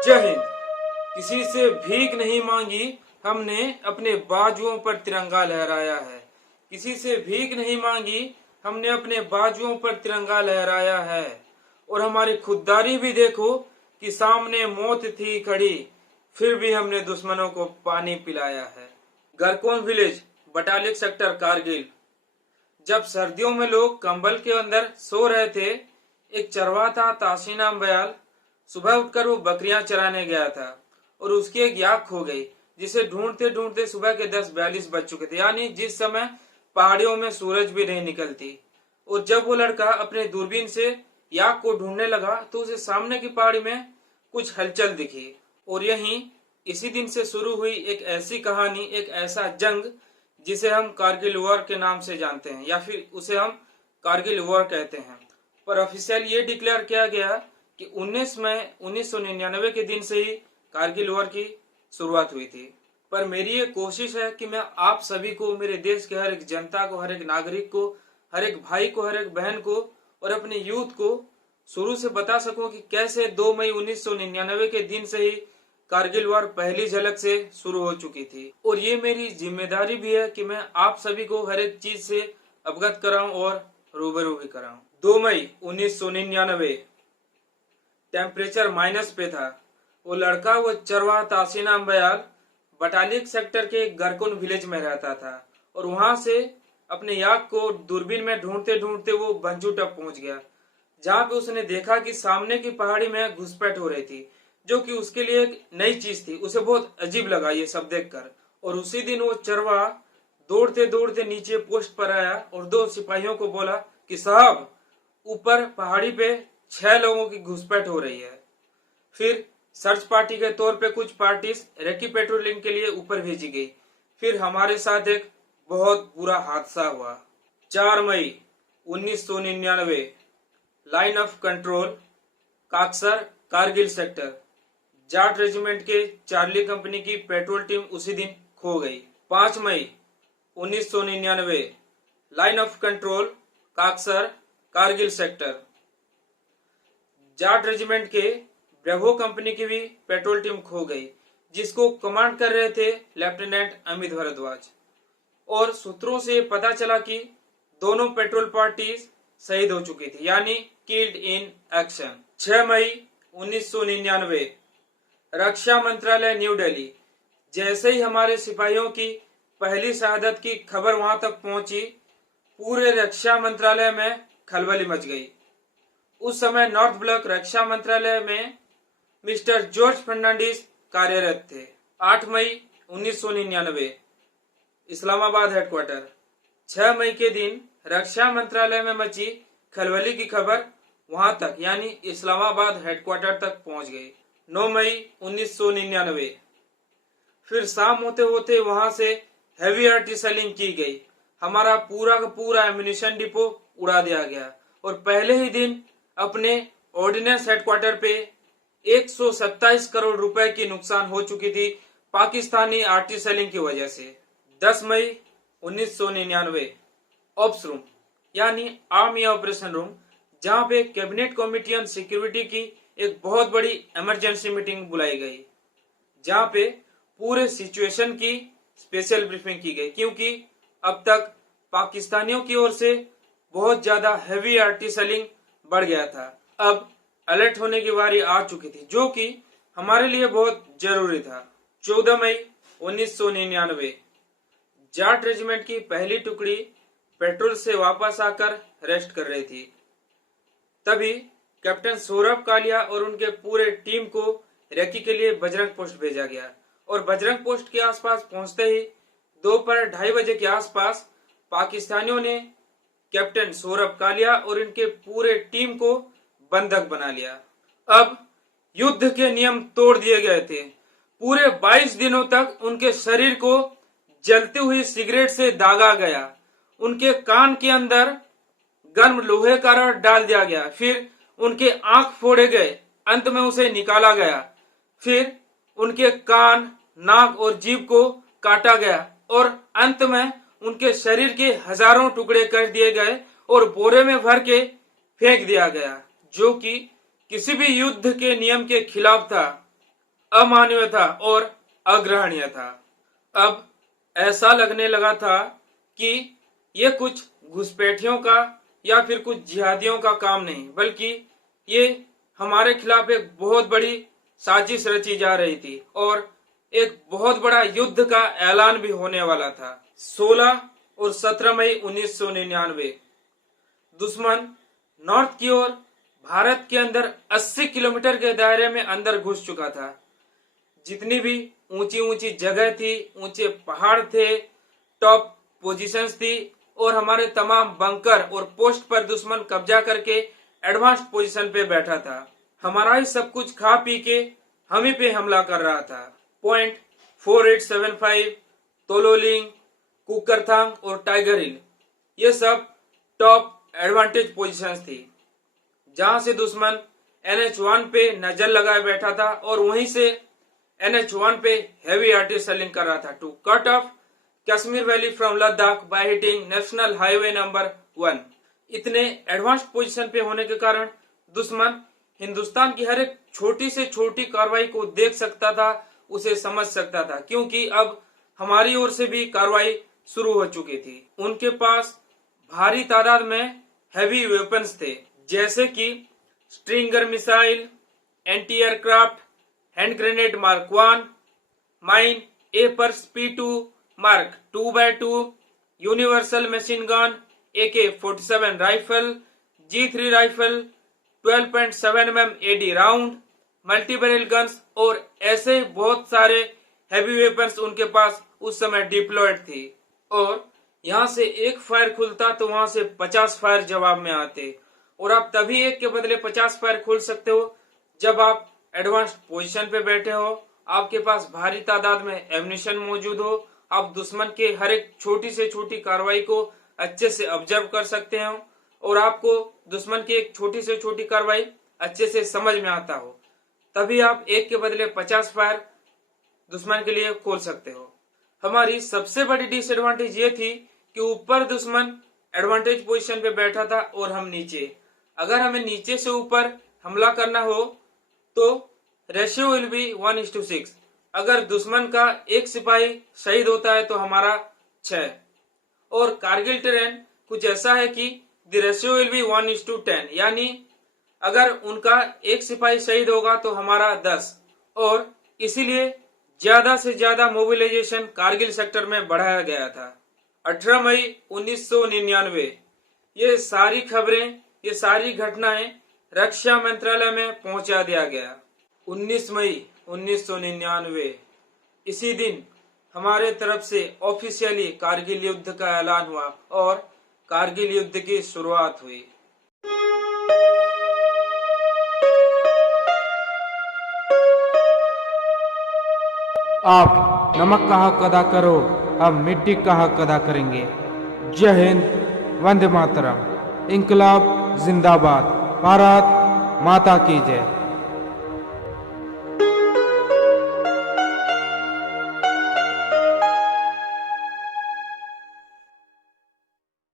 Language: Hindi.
जय हिंद। किसी से भीख नहीं मांगी, हमने अपने बाजुओं पर तिरंगा लहराया है। किसी से भीख नहीं मांगी, हमने अपने बाजुओं पर तिरंगा लहराया है। और हमारी खुददारी भी देखो कि सामने मौत थी खड़ी, फिर भी हमने दुश्मनों को पानी पिलाया है। गरकोन विलेज, बटालिक सेक्टर, कारगिल। जब सर्दियों में लोग कंबल के अंदर सो रहे थे, एक चरवाहा था तासी नाम बयाल। सुबह उठकर वो बकरियां चराने गया था और उसकी एक याक खो गई, जिसे ढूंढते ढूंढते सुबह के 10:42 बज चुके थे, यानी जिस समय पहाड़ियों में सूरज भी नहीं निकलती। और जब वो लड़का अपने दूरबीन से याक को ढूंढने लगा तो उसे सामने की पहाड़ी में कुछ हलचल दिखी। और यहीं इसी दिन से शुरू हुई एक ऐसी कहानी, एक ऐसा जंग जिसे हम कारगिल वॉर के नाम से जानते हैं, या फिर उसे हम कारगिल वॉर कहते हैं। पर ऑफिशियल ये डिक्लेयर किया गया कि 19 मई 1999 के दिन से ही कारगिल वॉर की शुरुआत हुई थी। पर मेरी ये कोशिश है कि मैं आप सभी को, मेरे देश के हर एक जनता को, हर एक नागरिक को, हर एक भाई को, हर एक बहन को और अपने यूथ को शुरू से बता सकूं कि कैसे 2 मई 1999 के दिन से ही कारगिल वॉर पहली झलक से शुरू हो चुकी थी। और ये मेरी जिम्मेदारी भी है कि मैं आप सभी को हर एक चीज से अवगत कराऊं और रूबरू भी कराऊं। 2 मई 1999 टेम्परेचर माइनस पे था। वो लड़का, वो चरवाहा तासी नाम बयाल बटालिक सेक्टर के गरकुन विलेज में रहता था और वहां से अपने याक को दूरबीन में ढूंढते ढूंढते वो बंजू टप पहुंच गया, जहां पे उसने देखा कि सामने की पहाड़ी में घुसपैठ हो रही थी, जो कि उसके लिए एक नई चीज थी। उसे बहुत अजीब लगा ये सब देखकर। और उसी दिन वो चरवाहा दौड़ते दौड़ते नीचे पोस्ट पर आया और 2 सिपाहियों को बोला कि साहब, ऊपर पहाड़ी पे 6 लोगों की घुसपैठ हो रही है। फिर सर्च पार्टी के तौर पे कुछ पार्टीज रेकी पेट्रोलिंग के लिए ऊपर भेजी गई। फिर हमारे साथ एक बहुत बुरा हादसा हुआ। 4 मई 1999 line of control, Kaksar, Kargil sector. Jat regiment के चार्ली कंपनी की पेट्रोल टीम उसी दिन खो गई। 5 मई 1999 line of control, Kaksar, Kargil sector. Jat regiment के ब्रेवो कंपनी की भी पेट्रोल टीम खो गई, जिसको कमांड कर रहे थे लेफ्टिनेंट अमित भारद्वाज। और सूत्रों से पता चला कि दोनों पेट्रोल पार्टीज शहीद हो चुकी थी, यानी किल्ड इन एक्शन। 6 मई 1999 रक्षा मंत्रालय, न्यू दिल्ली। जैसे ही हमारे सिपाहियों की पहली शहादत की खबर वहां तक पहुंची, पूरे रक्षा मंत्रालय में खलबली मच गई। उस समय नॉर्थ ब्लॉक रक्षा मंत्रालय में मिस्टर जॉर्ज फर्नांडिस कार्यरत थे। 8 मई 1999 इस्लामाबाद हेडक्वार्टर। 6 मई के दिन रक्षा मंत्रालय में मची खलबली की खबर वहां तक, यानी इस्लामाबाद हेडक्वार्टर तक पहुंच गई। 9 मई 1999 फिर शाम होते होते वहां से हैवी आर्टिलरी की गई। हमारा पूरा का पूरा एम्यूनिशन डिपो उड़ा दिया गया और पहले ही दिन अपने ऑर्डिनेंस हेडक्वार्टर पे 127 करोड़ रुपए की नुकसान हो चुकी थी पाकिस्तानी आर्टिलरी की वजह से। 10 मई 1999 ऑप्स रूम, यानी आर्मी ऑपरेशन रूम, जहां पे कैबिनेट कमेटी ऑन सिक्योरिटी की एक बहुत बड़ी इमरजेंसी मीटिंग बुलाई गई, जहां पे पूरे सिचुएशन की स्पेशल ब्रीफिंग की गई, क्योंकि अब तक पाकिस्तानियों की ओर से बहुत ज्यादा हैवी आर्टिलरी बढ़ गया था। अब अलर्ट होने की बारी आ चुकी थी, जो कि हमारे लिए बहुत जरूरी था। 14 मई 1999 जाट रेजिमेंट की पहली टुकड़ी पेट्रोल से वापस आकर रेस्ट कर रही थी। तभी कैप्टन सौरभ कालिया और उनके पूरे टीम को रेकी के लिए बजरंग पोस्ट भेजा गया। और बजरंग पोस्ट के आसपास पहुंचते ही दोपहर 2:30 बजे के आसपास पाकिस्तानियों ने कैप्टन सौरभ कालिया और इनके पूरे टीम को बंधक बना लिया। अब युद्ध के नियम तोड़ दिए गए थे। पूरे 22 दिनों तक उनके शरीर को जलती हुई सिगरेट से दागा गया। उनके कान के अंदर गर्म लोहे का रॉड डाल दिया गया। फिर उनके आंख फोड़े गए, अंत में उसे निकाला गया। फिर उनके कान, नाक और जीभ को काटा गया और अंत में उनके शरीर के हजारों टुकड़े कर दिए गए और बोरे में भर के फेंक दिया गया, जो कि किसी भी युद्ध के नियम के खिलाफ था। अमानवीय था और अग्रहणीय था। अब ऐसा लगने लगा था कि ये कुछ घुसपैठियों का या फिर कुछ जिहादियों का काम नहीं, बल्कि ये हमारे खिलाफ एक बहुत बड़ी साजिश रची जा रही थी और एक बहुत बड़ा युद्ध का ऐलान भी होने वाला था। 16 और 17 मई 1999 दुश्मन नॉर्थ की ओर भारत के अंदर 80 किलोमीटर के दायरे में अंदर घुस चुका था। जितनी भी ऊंची ऊंची जगह थी, ऊंचे पहाड़ थे, टॉप पोजीशंस थी और हमारे तमाम बंकर और पोस्ट पर दुश्मन कब्जा करके एडवांस्ड पोजीशन पे बैठा था। हमारा ही सब कुछ खा पी के हम ही पे हमला कर रहा था। पॉइंट 4875, तोलोलिंग, कुकरथांग और टाइगर हिल, ये सब टॉप एडवांटेज पोजीशंस थी, जहां से दुश्मन NH1 पे नजर लगाए बैठा था और वहीं से NH1 पे हेवी आर्टिलरी कर रहा था to cut off Kashmir valley from Ladakh by hitting national highway number 1। इतने एडवांस्ड पोजीशन पे होने के कारण दुश्मन हिंदुस्तान की हर एक छोटी से छोटी कार्रवाई को देख सकता था, उसे समझ सकता था, क्योंकि अब हमारी ओर से भी कार्रवाई शुरू हो चुकी थी। उनके पास भारी तादाद में हैवी वेपन्स थे, जैसे कि Stinger missile, anti aircraft hand grenade mark 1, mine apers P2 mark 2x2, universal machine gun AK-47 rifle, G3 rifle, 12.7 mm AD round, multi barrel guns और ऐसे बहुत सारे हैवी वेपन्स उनके पास उस समय डिप्लॉयड थी। और यहाँ से एक फायर खुलता तो वहां से 50 फायर जवाब में आते, और आप तभी एक के बदले 50 फायर खोल सकते हो जब आप एडवांस्ड पोजीशन पे बैठे हो, आपके पास भारी तादाद में एम्यूनिशन मौजूद हो, आप दुश्मन के हर एक छोटी से छोटी कार्रवाई को अच्छे से ऑब्जर्व कर सकते हो और आपको दुश्मन की एक छोटी से छोटी कार्रवाई अच्छे से समझ में आता हो, तभी आप एक के बदले 50 फायर दुश्मन के लिए खोल सकते हो। हमारी सबसे बड़ी डिसएडवांटेज ये थी कि ऊपर दुश्मन एडवांटेज पोजीशन पे बैठा था और हम नीचे। अगर हमें नीचे से ऊपर हमला करना हो तो रेशियो विल बी 1:6। अगर दुश्मन का एक सिपाही शहीद होता है तो हमारा 6। और कारगिल टेरेन कुछ ऐसा है कि द रेशियो विल बी 1:10, यानी अगर उनका एक सिपाही शहीद होगा तो हमारा 10। और इसीलिए ज्यादा से ज्यादा मोबिलाइजेशन कारगिल सेक्टर में बढ़ाया गया था। 18 मई 1999 ये सारी खबरें, ये सारी घटनाएं रक्षा मंत्रालय में पहुंचा दिया गया। 19 मई 1999 इसी दिन हमारे तरफ से ऑफिशियली कारगिल युद्ध का ऐलान हुआ और कारगिल युद्ध की शुरुआत हुई। आप नमक का हक अदा करो, हम मिट्टी का हक अदा करेंगे। जय हिंद, वंदे मातरम, इंकलाब जिंदाबाद, भारत माता की जय।